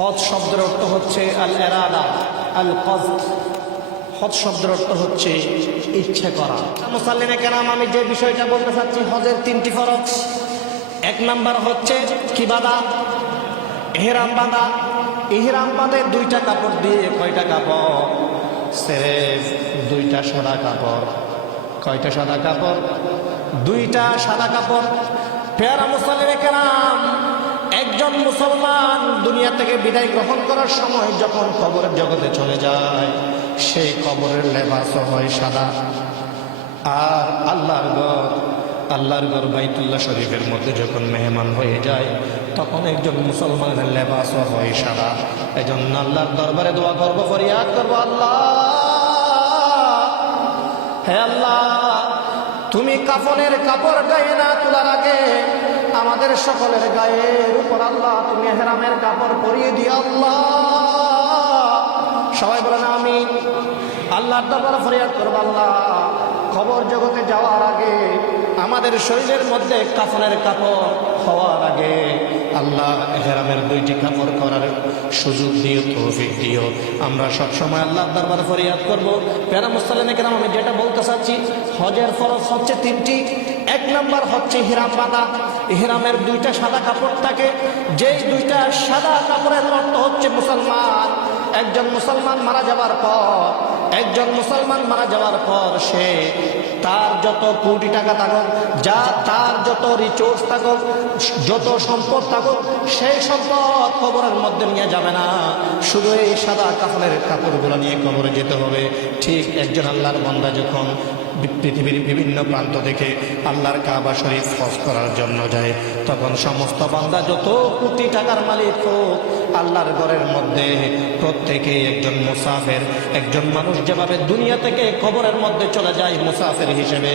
হজ শব্দের অর্থ হচ্ছে আল এরাদা আল কজদ হজ শব্দের অর্থ হচ্ছে ইচ্ছে করা। মুসাল্লিনে কেরাম, আমি যে বিষয়টা বলতে চাচ্ছি, হজের তিনটি ফরজ। এক নাম্বার হচ্ছে কি বাদা এহেরাম বাঁধা। এহেরাম বাঁধে দুইটা কাপড় দিয়ে কয়টা কাপড়? সেরেফ, দুইটা সাদা কাপড়। কয়টা সাদা কাপড়? দুইটা সাদা কাপড়। পেয়ারা মুসাল্লিনে কেরাম একজন মুসলমান দুনিয়া থেকে বিদায় গ্রহণ করার সময় যখন কবরের জগতে চলে যায় সেই কবরের লেবাসও হয় সাদা। আর আল্লাহর ঘর আল্লাহর ঘর বাইতুল্লাহ শরীফের মধ্যে যখন মেহমান হয়ে যায়, তখন একজন মুসলমানের লেবাসও হয় সাদা। এই জন্য আল্লাহর দরবারে দোয়া করব, ফরিয়াদ করব, আল্লাহ! হে আল্লাহ, তুমি কাফনের কাপড় গায়ে না তোলার আগে আমাদের সকলের গায়ের উপর আল্লাহ, তুমি হেরামের কাপড় পরিয়ে দিও আল্লাহ। সবাই বলেন আমি আল্লাহর দরবার ফরিয়াদ করব আল্লাহ। খবর জগতে যাওয়ার আগে আমাদের শরীরের মধ্যে কাফনের কাপড় হওয়ার আগে আল্লাহ হেরামের দুইটি কাপড় করার সুযোগ দিও, তৌফিক দিও। আমরা সবসময় আল্লাহর দরবারে ফরিয়াদ করব। প্যারা মুস্তালিনে কেন আমি যেটা বলতে চাচ্ছি, হজের ফরজ হচ্ছে তিনটি। এক নম্বর হচ্ছে হিরাম বাঁধা। হিরামের দুইটা সাদা কাপড় থাকে। যেই দুইটা সাদা কাপড়ের অর্থ হচ্ছে মুসলমান। একজন মুসলমান মারা যাওয়ার পর, একজন মুসলমান মারা যাওয়ার পর সে তার যত কোটি টাকা থাকুক, যা তার যত রিচোর্স থাকুক, যত সম্পদ থাকুক, সেই সম্পদ কবরের মধ্যে নিয়ে যাবে না। শুধু এই সাদা কাপড়ের কাপড়গুলো নিয়ে কবরে যেতে হবে। ঠিক একজন আল্লাহর বন্দা যখন পৃথিবীর বিভিন্ন প্রান্ত থেকে আল্লাহর কাবা শরীফ হজ করার জন্য যায়। তখন সমস্ত বান্দা যত কোটি টাকার মালিক হোক, আল্লাহর ঘরের মধ্যে প্রত্যেকে একজন মুসাফের, একজন মানুষ যেভাবে দুনিয়া থেকে কবরের মধ্যে চলে যায় মুসাফের হিসেবে,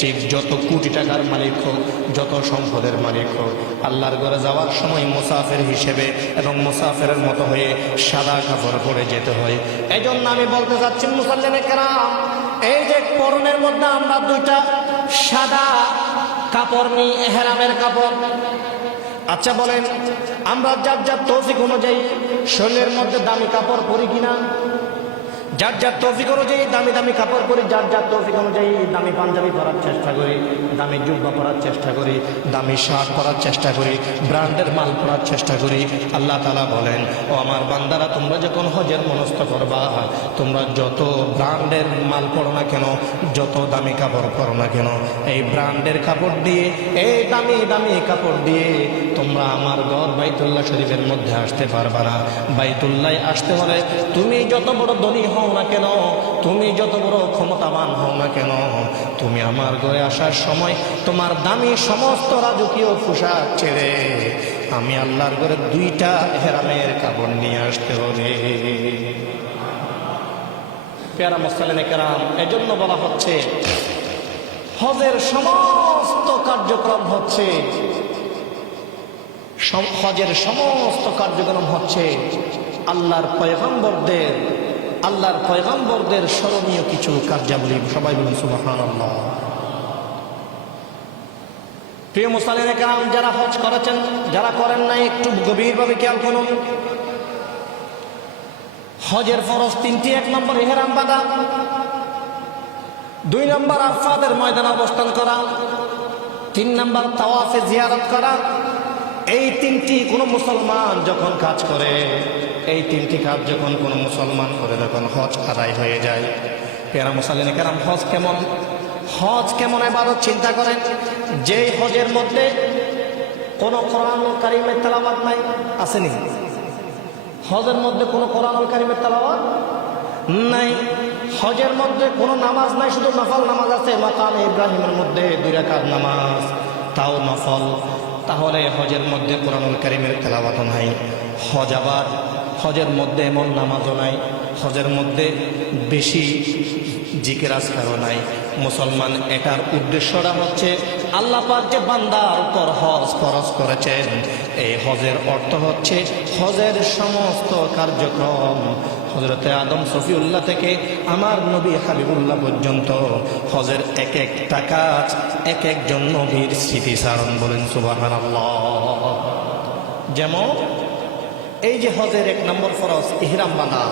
ঠিক যত কোটি টাকার মালিক হোক, যত সম্পদের মালিক হোক, আল্লাহর ঘরে যাওয়ার সময় মুসাফের হিসেবে এবং মুসাফের মতো হয়ে সাদা কাপড় পরে যেতে হয়। এই জন্য আমি বলতে চাচ্ছি, মুসাল্লিনে কেরাম এই যে পরনের মধ্যে আমরা দুইটা সাদা কাপড় নিই, এহেরামের কাপড়। আচ্ছা বলেন, আমরা যার যার তৌফিক অনুযায়ী শরীরের মধ্যে দামি কাপড় পরি কিনা? যার যার তৌফিক অনুযায়ী দামি দামি কাপড় পরি, যার যার তৌফিক অনুযায়ী দামি পাঞ্জাবি পরার চেষ্টা করি, দামি জুব্বা পরার চেষ্টা করি, দামি শার্ট পরার চেষ্টা করি, ব্র্যান্ডের মাল পরার চেষ্টা করি। আল্লাহ তালা বলেন, ও আমার বান্দারা, তোমরা যখন হজের মনস্থ করবা, তোমরা যত ব্র্যান্ডের মাল পড়ো না কেন, যত দামি কাপড় পরো না কেন, এই ব্র্যান্ডের কাপড় দিয়ে, এই দামি দামি কাপড় দিয়ে তোমরা আমার ঘর বাইতুল্লাহ শরীফের মধ্যে আসতে পারবা না। বাইতুল্লাহ আসতে হলে তুমি যত বড় ধনী হও না কেন? তুমি যত বড় ক্ষমতাবান হও না কেন? তুমি আমার ঘরে আসার সময় তোমার দামি সমস্ত রাজকীয় পোশাক ছেড়ে আমি আল্লাহর ঘরে দুইটা হেরামের কাপড় নিয়ে আসতে হবে। পেয়ারা মোস্তালিনে কেরাম, এজন্য বলা হচ্ছে, হজের সমস্ত কার্যক্রম হচ্ছে হজের সমস্ত কার্যক্রম হচ্ছে আল্লাহর পয়গম্বরদের আল্লাহর পয়গম্বরদের স্মরণীয় কিছু কার্যাবলী। সবাই বলুন সুবাহান প্রিয় মুসালিনে কালাম যারা হজ করেছেন, যারা করেন নাই, একটু গভীরভাবে খেয়াল করুন। হজের ফরজ তিনটি, এক নম্বর ইহেরাম বাদা দুই নম্বর আরফাদের ময়দানে অবস্থান করা, তিন নম্বর তাওয়াফে জিয়ারত করা এই তিনটি কোনো মুসলমান যখন কাজ করে, এই তিনটি কাজ যখন কোনো মুসলমান করে তখন হজ আদায় হয়ে যায়। পেরা মুসালিন কেরাম, হজ কেমন? হজ কেমন এবারও চিন্তা করেন, যেই হজের মধ্যে কোনো কোরআন কারিমের তেলাবাদ নাই, আসেনি? হজের মধ্যে কোনো কোরআন কারিমের তেলাবাদ নাই। হজের মধ্যে কোনো নামাজ নাই, শুধু নফল নামাজ আছে। মাকাম ইব্রাহিমের মধ্যে দুই রাকাত নামাজ, তাও নফল। তাহলে হজের মধ্যে কোরআনুল কারিমের তেলাওয়াত নাই। হজ আবার, হজের মধ্যে এমন নামাজও নাই। হজের মধ্যে বেশি জিকের আজকারও নাই। মুসলমান এটার উদ্দেশ্যটা হচ্ছে আল্লাহ পাক যে বান্দার উপর হজ খরচ করেছেন, এই হজের অর্থ হচ্ছে হজের সমস্ত কার্যক্রম হজরতে আদম সফিউল্লাহ থেকে আমার নবী হাবিবুল্লাহ পর্যন্ত হজের এক একটা কাজ, এক একজন নবীর স্মৃতিচারণ বলেন সুবাহ যেমন, এই যে হজের এক নম্বর ফরজ, ইহরাম বাঁধা।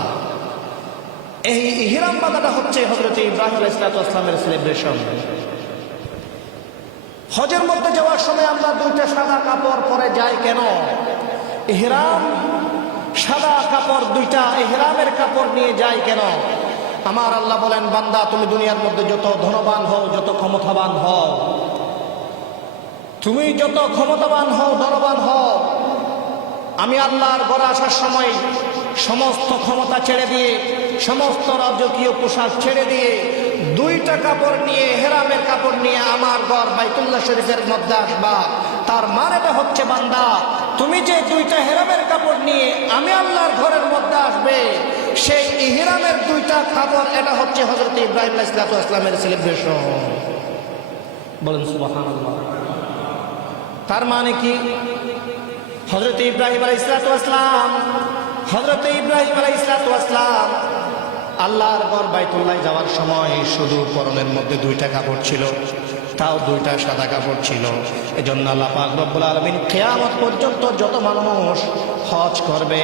এই ইহরাম বাঁধাটা হচ্ছে হজরত ইব্রাহিম ইসলাতামের সেলিব্রেশন হজের মধ্যে যাওয়ার সময় আমরা দুইটা সাদা কাপড় পরে যাই কেন? ইহরাম সাদা কাপড় দুইটা ইহরামের কাপড় নিয়ে যায় কেন? আমার আল্লাহ বলেন, বান্দা, তুমি দুনিয়ার মধ্যে যত ধনবান হও, যত ক্ষমতাবান হও। তুমি যত ক্ষমতাবান হও, ধনবান হও। আমি আল্লাহর ঘরে আসার সময় সমস্ত ক্ষমতা ছেড়ে দিয়ে, সমস্ত রাজকীয় পোশাক ছেড়ে দিয়ে, দুইটা কাপড় নিয়ে হেরামের কাপড় নিয়ে আমার ঘর বাইতুল্লাহ শরীফের মধ্যে আসবা। তার মানেটা হচ্ছে বান্দা তুমি যে দুইটা হেরামের কাপড় নিয়ে আমি আল্লাহর ঘরের মধ্যে আসবে, সেই ইহরামের দুইটা কাপড়, এটা হচ্ছে হজরত ইব্রাহিম ইসলামের সেলিব্রেশন বলেন তার মানে কি? হজরত ইব্রাহিম আলাই ইসলাতাম হজরত ইব্রাহিম আলাই ইসলাতাম আল্লাহর ঘর বাইতুল্লাহ যাওয়ার সময় শুধু পরনের মধ্যে দুইটা কাপড় ছিল। তাও দুইটা সাদা কাপড় ছিল। এজন্য আল্লাহ পাক রব্বুল আলমিন কেয়ামত পর্যন্ত যত মানুষ হজ করবে,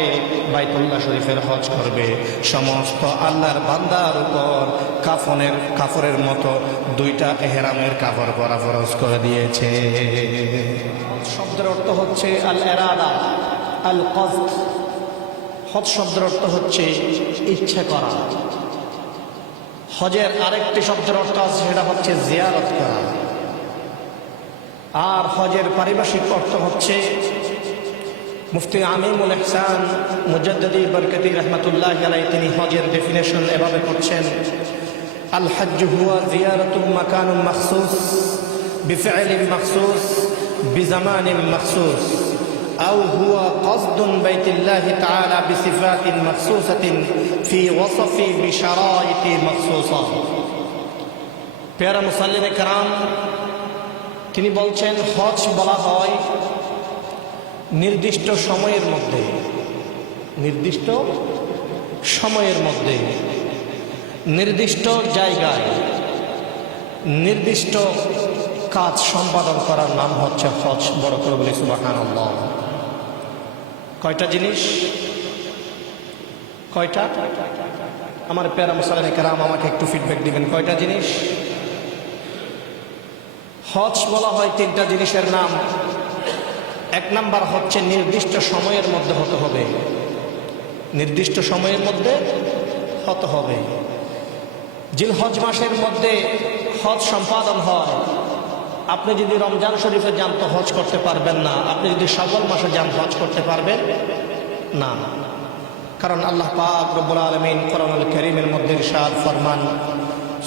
বাইতুল্লাহ শরীফের হজ করবে, সমস্ত আল্লাহর বান্দার উপর কাফনের কাপড়ের মতো দুইটা এহেরামের কাপড় পরা ফরজ করে দিয়েছে। শব্দের অর্থ হচ্ছে আল এরাদা আল কস্ত হজ শব্দের অর্থ হচ্ছে ইচ্ছে করা। হজের আরেকটি শব্দের অর্থ আছে, সেটা হচ্ছে জিয়ারত করা। আর হজের পারিভাষিক অর্থ হচ্ছে মুফতি আমিমুল ইহসান মুজাদ্দি বরকতি রহমতুল্লাহ আলাই তিনি হজের ডেফিনেশন এভাবে করছেন আল হজ্জ হুয়া জিয়ারতুল মাকানুল মখসুস بفعل مخصوص بزمان مخصوص أو هو قصد بيت الله تعالى بصفات مخصوصة في وصف بشرائط مخصوصة পেয়ারা মুসাল্লিন কারাম তিনি বলছেন, হজ বলা হয় নির্দিষ্ট সময়ের মধ্যে, নির্দিষ্ট সময়ের মধ্যে, নির্দিষ্ট জায়গায় নির্দিষ্ট কাজ সম্পাদন করার নাম হচ্ছে হজ। বড় করে বলি সুবাহান কয়টা জিনিস? কয়টা? আমার প্যারা মুসালানি কেরাম আমাকে একটু ফিডব্যাক দিবেন। কয়টা জিনিস? হজ বলা হয় তিনটা জিনিসের নাম। এক নাম্বার হচ্ছে নির্দিষ্ট সময়ের মধ্যে হতে হবে। নির্দিষ্ট সময়ের মধ্যে হতে হবে। জিল হজ মাসের মধ্যে হজ সম্পাদন হয়। আপনি যদি রমজান শরীফে যান তো হজ করতে পারবেন না। আপনি যদি সকল মাসে যান, হজ করতে পারবেন না। কারণ আল্লাহ পাক রব্বুল আলমিন করমুল করিমের মধ্যে ইরশাদ ফরমান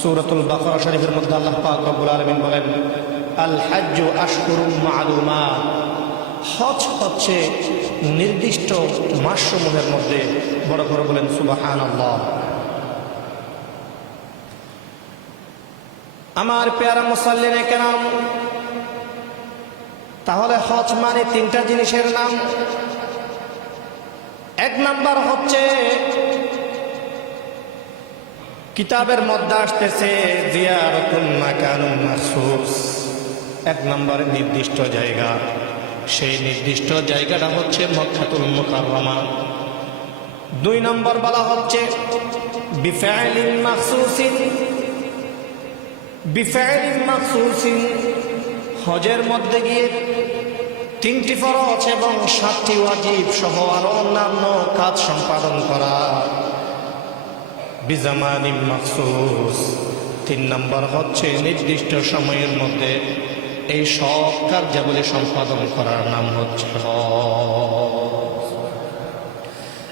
সুরতুল বাকরা শরীফের মধ্যে আল্লাহ পাক আলমিন বলেন আল হাজ্জ আশকুরুম মালুমা হজ হচ্ছে নির্দিষ্ট মাসসমূহের মধ্যে। বড় করে বলেন সুবাহান আল্লাহ আমার পেয়ারা মুসাল্লিনে কেন তাহলে হজ মানে তিনটা জিনিসের নাম। এক নাম্বার হচ্ছে কিতাবের মধ্যে আসতেছে এক নম্বরে নির্দিষ্ট জায়গা। সেই নির্দিষ্ট জায়গাটা হচ্ছে মক্কাতুল মুকাররমা। দুই নম্বর বলা হচ্ছে হজের মধ্যে গিয়ে তিনটি ফরজ এবং সাতটি ওয়াজিব সহ আরও অন্যান্য কাজ সম্পাদন করা। বিজামানিম মাখসুস। তিন নম্বর হচ্ছে নির্দিষ্ট সময়ের মধ্যে এই সব কার্যাবলী সম্পাদন করার নাম হচ্ছে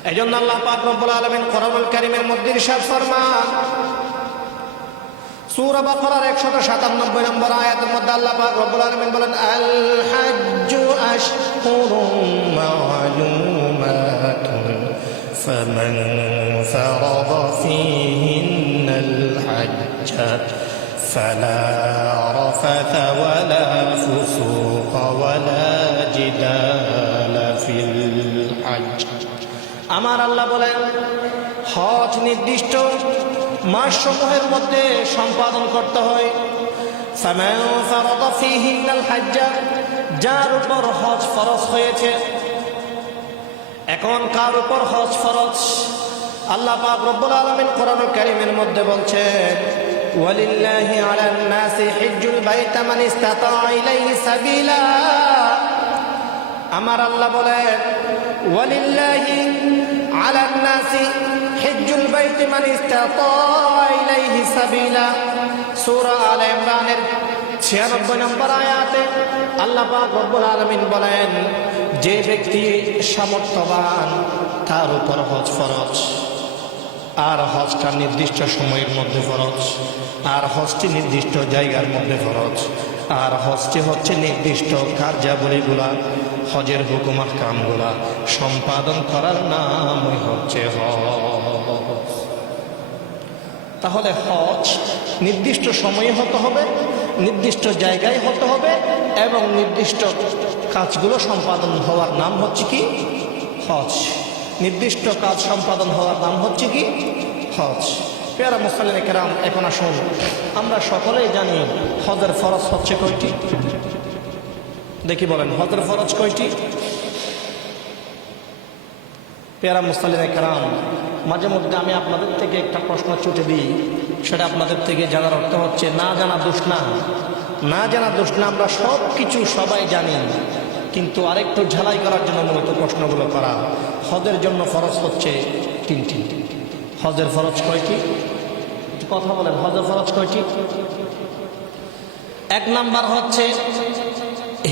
এই জন্য আল্লাহ পাক রব্বুল আলমিন করমুল কারিমের মধ্যে ইরশাদ ফরমান। সূরা বাকারার 197 নম্বর আয়াতের মধ্যে আল্লাহ পাক রব্বুল আলামিন বলেন, আল হাজ্জু আশহুরুম فلا رفث ولا فسوق ولا جدال في الحج আমার আল্লাহ বলেন হজ নির্দিষ্ট মাস সমূহের মধ্যে সম্পাদন করতে হয় যার উপর হজ ফরজ হয়েছে এখন কার উপর হজ ফরজ আল্লাহ পাক রব্বুল আলামিন কোরআন কারীমের মধ্যে বলছেন ওয়ালিল্লাহি আলান নাসি হিজ্জুল বাইত মান ইসতাতা ইলাইহি সাবিলা। আমার আল্লাহ বলেন, ওয়ালিল্লাহি আলান নাসি হিজ্জুল বাইত মান ইসতাতা ইলাইহি সাবিলা। সূরা আলে ইমরানের 96 নম্বর আয়াতে আল্লাহ পাক আলামিন বলেন, যে ব্যক্তি সামর্থ্যবান, তার উপর হজ ফরজ। আর হজটা নির্দিষ্ট সময়ের মধ্যে ফরজ, আর হজটি নির্দিষ্ট জায়গার মধ্যে ফরজ, আর হজটি হচ্ছে নির্দিষ্ট কার্যাবলীগুলা, হজের হুকুমার কামগুলা সম্পাদন করার নামই হচ্ছে হজ। তাহলে হজ নির্দিষ্ট সময়ে হতে হবে, নির্দিষ্ট জায়গায় হতে হবে, এবং নির্দিষ্ট কাজগুলো সম্পাদন হওয়ার নাম হচ্ছে কি? হজ। নির্দিষ্ট কাজ সম্পাদন হওয়ার নাম হচ্ছে কি? হজ। পেয়ারা মুসালিন কেরাম, এখন আসুন। আমরা সকলেই জানি হজের ফরজ হচ্ছে কয়টি? দেখি বলেন, হজের ফরজ কয়টি? পেয়ারা মুসালিন কেরাম, মাঝে মধ্যে আমি আপনাদের থেকে একটা প্রশ্ন ছুটে দিই। সেটা আপনাদের থেকে জানার অর্থ হচ্ছে না জানা দোষ না না জানা দোষ না আমরা সব কিছু সবাই জানি কিন্তু আরেকটু ঝালাই করার জন্য মূলত প্রশ্নগুলো করা। হজের জন্য ফরজ হচ্ছে তিনটি হজের ফরজ কয়টি? কথা বলেন, হজের ফরজ কয়টি? এক নাম্বার হচ্ছে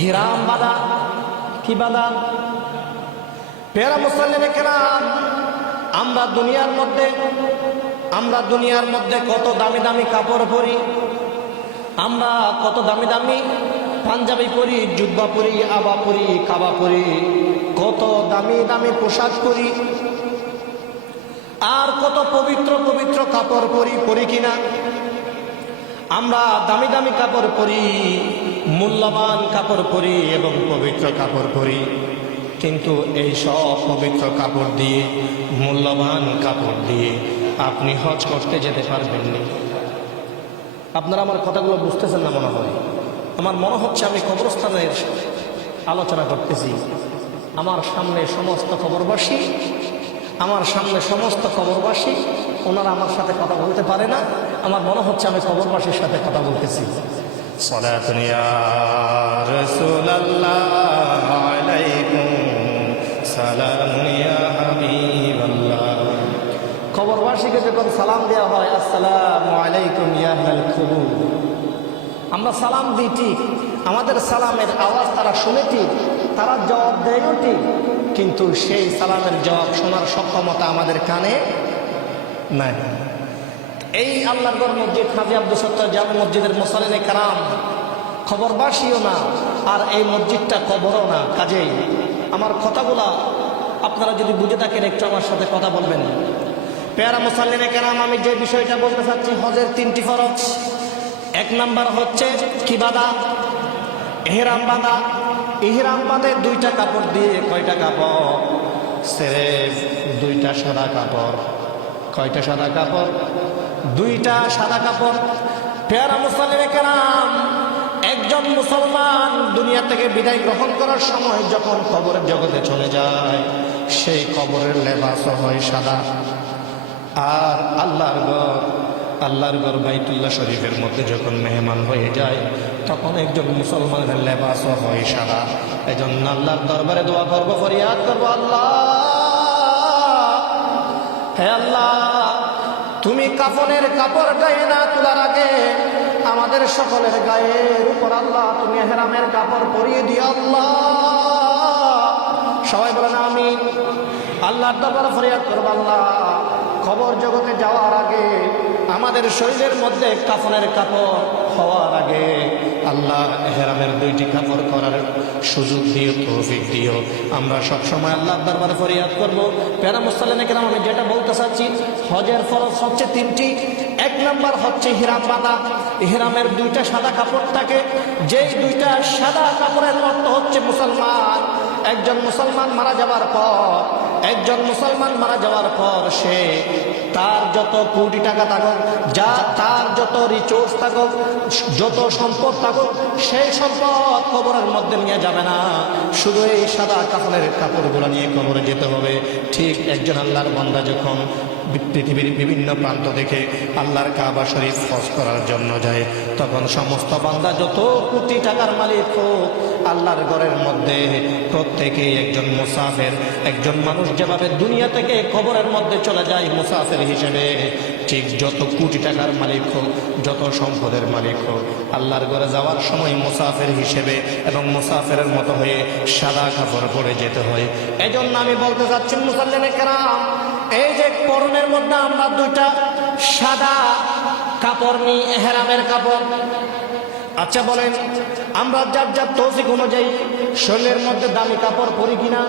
হিরাম বাদা কি বাদা পেরা মুসল্লিন কেরাম, আমরা দুনিয়ার মধ্যে, আমরা দুনিয়ার মধ্যে কত দামি দামি কাপড় পরি, আমরা কত দামি দামি পাঞ্জাবি পরি, জুব্বা পরি, আবা পরি, কাবা পরি, কত দামি দামি পোশাক পরি, আর কত পবিত্র পবিত্র কাপড় পরি পরি কিনা? আমরা দামি দামি কাপড় পরি, মূল্যবান কাপড় পরি এবং পবিত্র কাপড় পরি। কিন্তু এই সব পবিত্র কাপড় দিয়ে, মূল্যবান কাপড় দিয়ে আপনি হজ করতে যেতে পারবেন না। আপনারা আমার কথাগুলো বুঝতেছেন না মনে হয়? আমার মনে হচ্ছে আমি কবরস্থানের আলোচনা করতেছি। আমার সামনে সমস্ত খবরবাসী আমার সামনে সমস্ত খবরবাসী ওনারা আমার সাথে কথা বলতে পারে না আমার মনে হচ্ছে আমি খবরবাসীর সাথে কথা বলতেছি। খবরবাসীকে যখন সালাম দেওয়া হয় আসসালাম আলাইকুম ইয়াহ খুবুর আমরা সালাম দিই ঠিক। আমাদের সালামের আওয়াজ তারা শুনে ঠিক, তারা জবাব দেয়ও ঠিক। কিন্তু সেই সালামের জবাব শোনার সক্ষমতা আমাদের কানে নাই। এই আল্লাহর মসজিদ হাজি আব্দুল সত্তর জামে মসজিদের মোসালিনে কারাম, খবরবাসীও না, আর এই মসজিদটা কবরও না। কাজেই আমার কথাগুলা আপনারা যদি বুঝে থাকেন, একটু আমার সাথে কথা বলবেন। পেয়ারা মুসাল্লিনে কেরাম, আমি যে বিষয়টা বলতে চাচ্ছি, হজের তিনটি ফরজ। এক নাম্বার হচ্ছে কি বাদা? এহেরাম বাঁধা ইহরাম বাঁধে দুইটা কাপড় দিয়ে কয়টা কাপড়? সেরে দুইটা সাদা কাপড়। কয়টা সাদা কাপড়? দুইটা সাদা কাপড়। পেয়ারা মুসলিম কেরাম, একজন মুসলমান দুনিয়া থেকে বিদায় গ্রহণ করার সময় যখন কবরের জগতে চলে যায়, সেই কবরের লেবাস হয় সাদা। আর আল্লাহর ঘর আল্লাহর ঘর বাইতুল্লাহ শরীফের মধ্যে যখন মেহমান হয়ে যায়, তখন একজন মুসলমানের লেবাসও হয় সাদা। এই জন্য আল্লাহর দরবারে দোয়া করব, ফরিয়াদ করব, আল্লাহ! হে আল্লাহ, তুমি কাফনের কাপড় গায়ে না তোলার আগে আমাদের সকলের গায়ের উপর আল্লাহ, তুমি হেরামের কাপড় পরিয়ে দিও, আল্লাহ! সবাই বলেন আমি আল্লাহর দরবার ফরিয়াদ করব, আল্লাহ! খবর জগতে যাওয়ার আগে আমাদের শরীরের মধ্যে কাফনের কাপড় হওয়ার আগে আল্লাহ হেরামের দুইটি কাপড় করার সুযোগ দিও, তৌফিক দিও। আমরা সবসময় আল্লাহর দরবারে ফরিয়াদ করব। প্যারা মুসাল্লানে কেন আমি যেটা বলতে চাচ্ছি, হজের ফরজ হচ্ছে তিনটি। এক নাম্বার হচ্ছে হিরাম বাঁধা। হিরামের দুইটা সাদা কাপড় থাকে। যেই দুইটা সাদা কাপড়ের অর্থ হচ্ছে মুসলমান। একজন মুসলমান মারা যাবার পর একজন মুসলমান মারা যাওয়ার পর সে তার যত কোটি টাকা থাকুক, যা তার যত রিচোর্স থাকুক, যত সম্পদ থাকুক, সেই সম্পদ কবরের মধ্যে নিয়ে যাবে না। শুধু এই সাদা কাপড়ের কাপড়গুলো নিয়ে কবরে যেতে হবে। ঠিক একজন আল্লাহর বান্দা যখন পৃথিবীর বিভিন্ন প্রান্ত থেকে আল্লাহর কাবা শরীফ হজ করার জন্য যায়। তখন সমস্ত বান্দা যত কোটি টাকার মালিক হোক, আল্লাহর ঘরের মধ্যে প্রত্যেকেই একজন মুসাফের, একজন মানুষ যেভাবে দুনিয়া থেকে খবরের মধ্যে চলে যায় মুসাফের হিসেবে, ঠিক যত কোটি টাকার মালিক হোক, যত সম্পদের মালিক হোক, আল্লাহর ঘরে যাওয়ার সময় মুসাফের হিসেবে এবং মুসাফেরের মতো হয়ে সাদা কাপড় পরে যেতে হয়। এজন্য আমি বলতে চাচ্ছি মুসাল্লিনে কেরাম এই যে পরনের মধ্যে আমরা দুইটা সাদা কাপড় নিই, এহেরামের কাপড়। আচ্ছা বলেন, আমরা যার যার তৌফিক অনুযায়ী শরীরের মধ্যে দামি কাপড় পরি কিনা?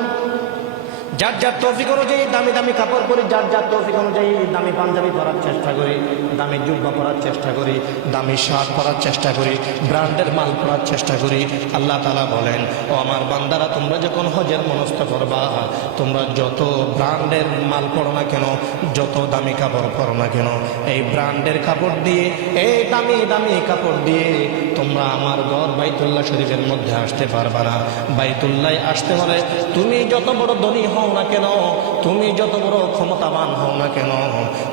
যার যার তৌফিক অনুযায়ী দামি দামি কাপড় পরি, যার যার তৌফিক অনুযায়ী দামি পাঞ্জাবি পরার চেষ্টা করি, দামি জুব্বা পরার চেষ্টা করি, দামি শার্ট পরার চেষ্টা করি, ব্র্যান্ডের মাল পরার চেষ্টা করি। আল্লাহ তালা বলেন, ও আমার বান্দারা, তোমরা যখন হজের মনস্থ করবা, তোমরা যত ব্র্যান্ডের মাল পড়ো না কেন, যত দামি কাপড় পরো না কেন, এই ব্র্যান্ডের কাপড় দিয়ে, এই দামি দামি কাপড় দিয়ে তোমরা আমার ঘর বাইতুল্লাহ শরীফের মধ্যে আসতে পারবা না। বাইতুল্লাহ আসতে হলে তুমি যত বড় ধনী হও না কেন? তুমি যত বড় ক্ষমতাবান হও না কেন?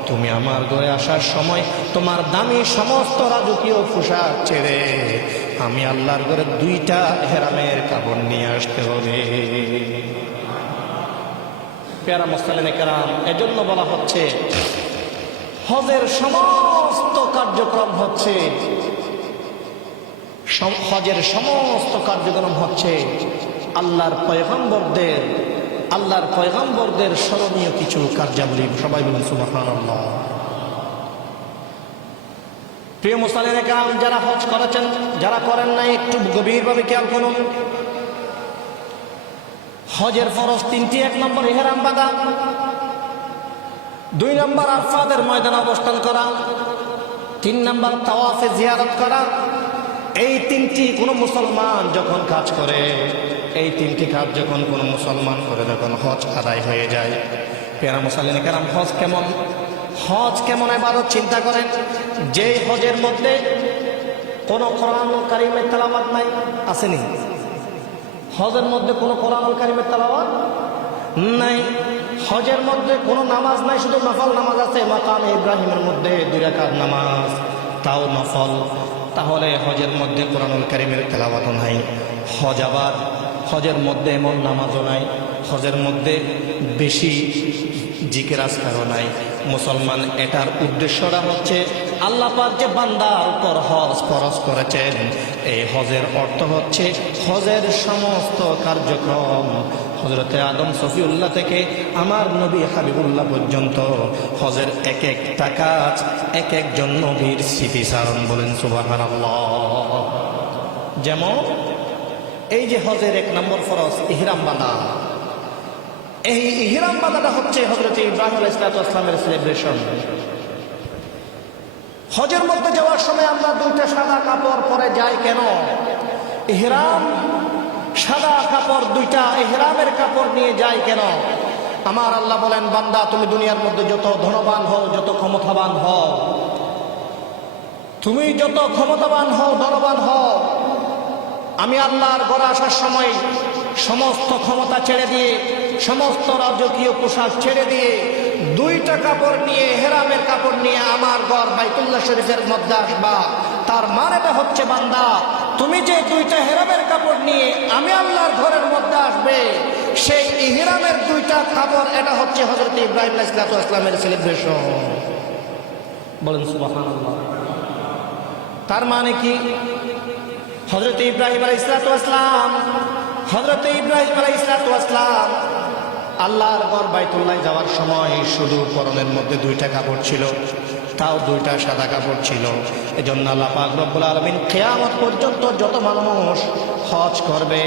তুমি আমার ঘরে আসার সময় তোমার দামি সমস্ত রাজকীয় পোশাক ছেড়ে আমি আল্লাহর ঘরে দুইটা হেরামের কাপড় নিয়ে আসতে হবে। পেয়ারা মোস্তালিনে কেরাম, এজন্য বলা হচ্ছে, হজের সমস্ত কার্যক্রম হচ্ছে হজের সমস্ত কার্যক্রম হচ্ছে আল্লাহর পয়গম্বরদের আল্লাহর পয়গম্বরদের স্মরণীয় কিছু কার্যাবলী, সবাই বলুন সুবাহান প্রিয় মুসালিনে কাম যারা হজ করেছেন, যারা করেন নাই, একটু গভীরভাবে খেয়াল করুন। হজের ফরজ তিনটি, এক নম্বর ইহেরাম বাঁধা, দুই নম্বর আরফাদের ময়দানে অবস্থান করা, তিন নম্বর তাওয়াফে জিয়ারত করা এই তিনটি, কোনো মুসলমান যখন কাজ করে, এই তিনটি কাজ যখন কোনো মুসলমান করে তখন হজ আদায় হয়ে যায়। পেয়ারা মুসাল্লিন কেরাম, হজ কেমন? হজ কেমন এবারও চিন্তা করেন? যেই হজের মধ্যে কোনো কোরআন কারিমের তেলাবাদ নাই, আসেনি। হজের মধ্যে কোনো কোরআনুল কারিমের তেলাওয়াত নাই। হজের মধ্যে কোনো নামাজ নাই, শুধু নফল নামাজ আছে। মাকাম ইব্রাহিমের মধ্যে দুই রাকাত নামাজ, তাও নফল। তাহলে হজের মধ্যে কোরআনুল কারিমের তেলাওয়াত নাই। হজ আবার, হজের মধ্যে এমন নামাজও নাই, হজের মধ্যে বেশি জিকের আজকারও নাই। মুসলমান এটার উদ্দেশ্যটা হচ্ছে আল্লাহ পাক যে বান্দার উপর হজ ফরজ করেছেন, এই হজের অর্থ হচ্ছে হজের সমস্ত কার্যক্রম হজরতে আদম সফিউল্লাহ থেকে আমার নবী হাবিবুল্লাহ পর্যন্ত হজের এক একটা কাজ এক একজন নবীর স্মৃতিচারণ বলেন সুবাহান যেমন, এই যে হজের এক নম্বর ফরজ, ইহরাম বাঁধা। এই ইহরাম বাঁধাটা হচ্ছে হজরত ইব্রাহিম ইসলামের সেলিব্রেশন হজের মধ্যে যাওয়ার সময় আমরা দুইটা সাদা কাপড় পরে যাই কেন? ইহরাম সাদা কাপড় দুইটা ইহরামের কাপড় নিয়ে যায় কেন? আমার আল্লাহ বলেন, বান্দা, তুমি দুনিয়ার মধ্যে যত ধনবান হও, যত ক্ষমতাবান হও। তুমি যত ক্ষমতাবান হও, ধনবান হও। আমি আল্লাহর ঘরে আসার সময় সমস্ত ক্ষমতা ছেড়ে দিয়ে, সমস্ত রাজকীয় পোশাক ছেড়ে দিয়ে, দুইটা কাপড় নিয়ে হেরামের কাপড় নিয়ে আমার ঘর বাইতুল্লাহ শরীফের মধ্যে আসবা। তার মানেটা হচ্ছে বান্দা, তুমি যে দুইটা হেরামের কাপড় নিয়ে আমি আল্লাহর ঘরের মধ্যে আসবে, সেই ইহরামের দুইটা কাপড়, এটা হচ্ছে হজরত ইব্রাহিম ইসলামের সেলিব্রেশন বলেন তার মানে কি? হজরত ইব্রাহিম আলাই ইসলাতাম হজরত ইব্রাহিম আলাই ইসলাতাম আল্লাহর ঘর বাইতুল্লাহ যাওয়ার সময় শুধু পরনের মধ্যে দুইটা কাপড় ছিল, তাও দুইটা সাদা কাপড় ছিল। এজন্য আল্লাহ পাক রব্বুল আলমিন কেয়ামত পর্যন্ত যত মানুষ হজ করবে,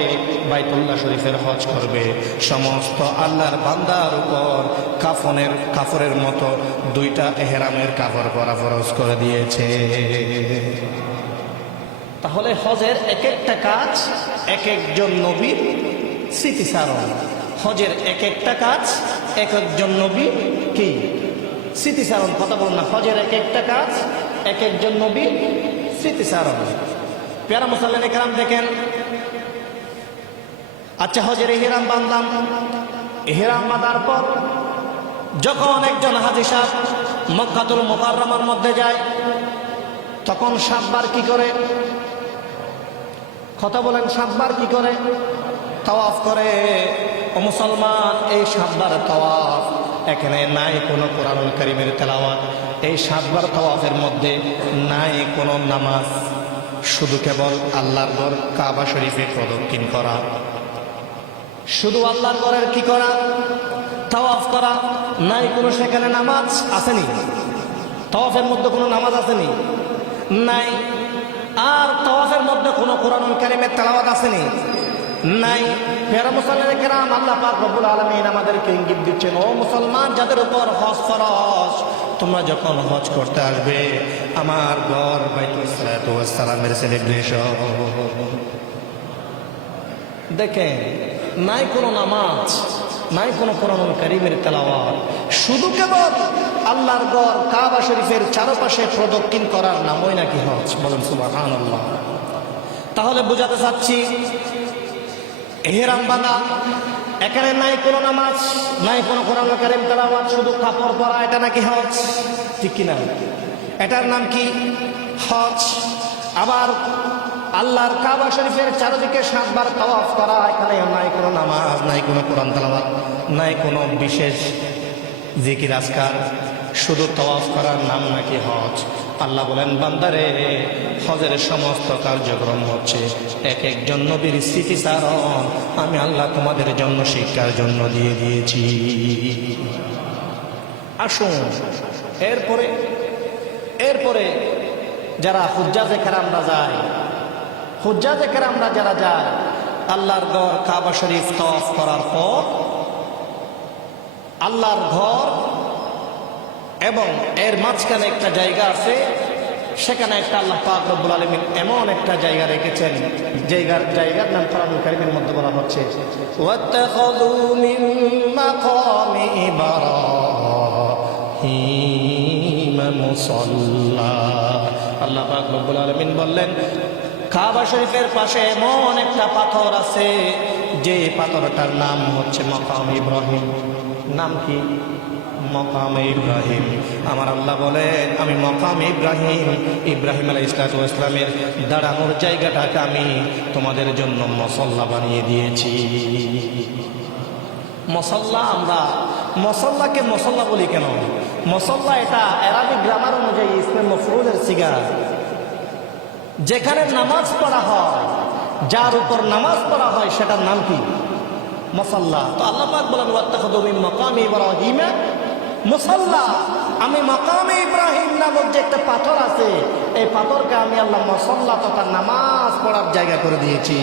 বাইতুল্লাহ শরীফের হজ করবে, সমস্ত আল্লাহর বান্দার উপর কাফনের কাপড়ের মতো দুইটা এহেরামের কাপড় পরা ফরজ করে দিয়েছে। তাহলে হজের এক একটা কাজ এক একজন নবীর স্মৃতিচারণ। হজের এক একটা কাজ, এক একজন নবী কি? স্মৃতিচারণ, কথা বলুন না, হজের এক একটা কাজ, এক একজন নবী স্মৃতিচারণ। পেয়ারা মুসাল্লেন একরাম, দেখেন। আচ্ছা হজের ইহেরাম বাঁধলাম ইহেরাম বাঁধার পর যখন একজন হাজি সাহ মক্কাতুল মোকাররমার মধ্যে যায়, তখন সাতবার কি করে? কথা বলেন, সাতবার কি করে? তাওয়াফ করে। মুসলমান, এই সাতবার তাওয়াফ। এখানে নাই কোনো কোরআন করিমের তেলাওয়াত। এই সাতবার তাওয়াফের মধ্যে নাই কোনো নামাজ। শুধু কেবল আল্লাহর ঘর কাবা শরীফে প্রদক্ষিণ করা। শুধু আল্লাহর ঘরের কি করা? তাওয়াফ করা। নাই কোনো সেখানে নামাজ আসেনি। তাওয়াফের মধ্যে কোনো নামাজ আসেনি। নাই আর তাওয়াফের মধ্যে কোনো কোরআন কারিমের তেলাওয়াত আসেনি। নাই ফেরা মুসলমানের কেরাম আল্লাহ পাক রব্বুল আলামিন আমাদেরকে ইঙ্গিত দিচ্ছেন, ও মুসলমান, যাদের উপর হজ ফরজ, তোমরা যখন হজ করতে আসবে, আমার ঘর বাইতুল সালামের সেলিব্রেশন দেখেন, নাই কোনো নামাজ, নাই কোনো কোরআনুল করিমের তেলাওয়াত, শুধু কেবল আল্লাহর গড় কাবা শরীফের চারপাশে প্রদক্ষিণ করার নামই নাকি হজ, বলেন আল্লাহ তাহলে বোঝাতে চাচ্ছি এহেরাম বাঁধা। এখানে নাই কোনো নামাজ, নাই কোনো কোরআন কারিম তেলাওয়াত, শুধু কাপড় পরা, এটা নাকি হজ? ঠিক কিনা? এটার নাম কি? হজ। আবার আল্লাহর কাবা শরীফের চারদিকে সাতবার তাওয়াফ করা, এখানে নাই কোনো নামাজ, নাই কোনো কোরআন তালাবাদ নাই কোনো বিশেষ জিকির আজকার। শুধু তাওয়াফ করার নাম নাকি হজ? আল্লাহ বলেন, বান্দারে, হজের সমস্ত কার্যক্রম হচ্ছে এক একজন নবীর স্মৃতিচারণ। আমি আল্লাহ তোমাদের জন্য শিক্ষার জন্য দিয়ে দিয়েছি। আসুন, এরপরে এরপরে যারা হুজ্জাজে কেরামরা যায়, হুজ্জাজে কেরামরা যারা যায়, আল্লাহর ঘর কাবা শরীফ তফ করার পর, আল্লাহর ঘর এবং এর মাঝখানে একটা জায়গা আছে, সেখানে একটা আল্লাহ পাক রব্বুল আলমিন এমন একটা জায়গা রেখেছেন, জায়গার জায়গার নাম কোরআন কারিমের মধ্যে বলা হচ্ছে আল্লাহ পাক রব্বুল আলমিন বললেন, কাবা শরীফের পাশে এমন একটা পাথর আছে, যে পাথরটার নাম হচ্ছে মকাম ইব্রাহিম। নাম কি? মকাম ইব্রাহিম। আমার আল্লাহ বলেন, আমি মকাম ইব্রাহিম। ইব্রাহিম আলাই ইসলাত ইসলামের দাঁড়ানোর জায়গাটাকে আমি তোমাদের জন্য মসল্লা বানিয়ে দিয়েছি। মসল্লা আমরা, মসল্লাকে মসল্লা বলি কেন? মসল্লা এটা অ্যারাবিক গ্রামার অনুযায়ী ইসলাম মফরুলের সিগা যেখানে নামাজ পড়া হয়, যার উপর নামাজ পড়া হয়, সেটার নাম কি? মসাল্লা। তো আল্লাহ বলেন ওয়াত্তাখাদু মকাম ইব্রাহিমা। মুসাল্লা, আমি মকামে ইব্রাহিম নামক যে একটা পাথর আছে, এই পাথরকে আমি আল্লাহ মসল্লা তথা নামাজ পড়ার জায়গা করে দিয়েছি।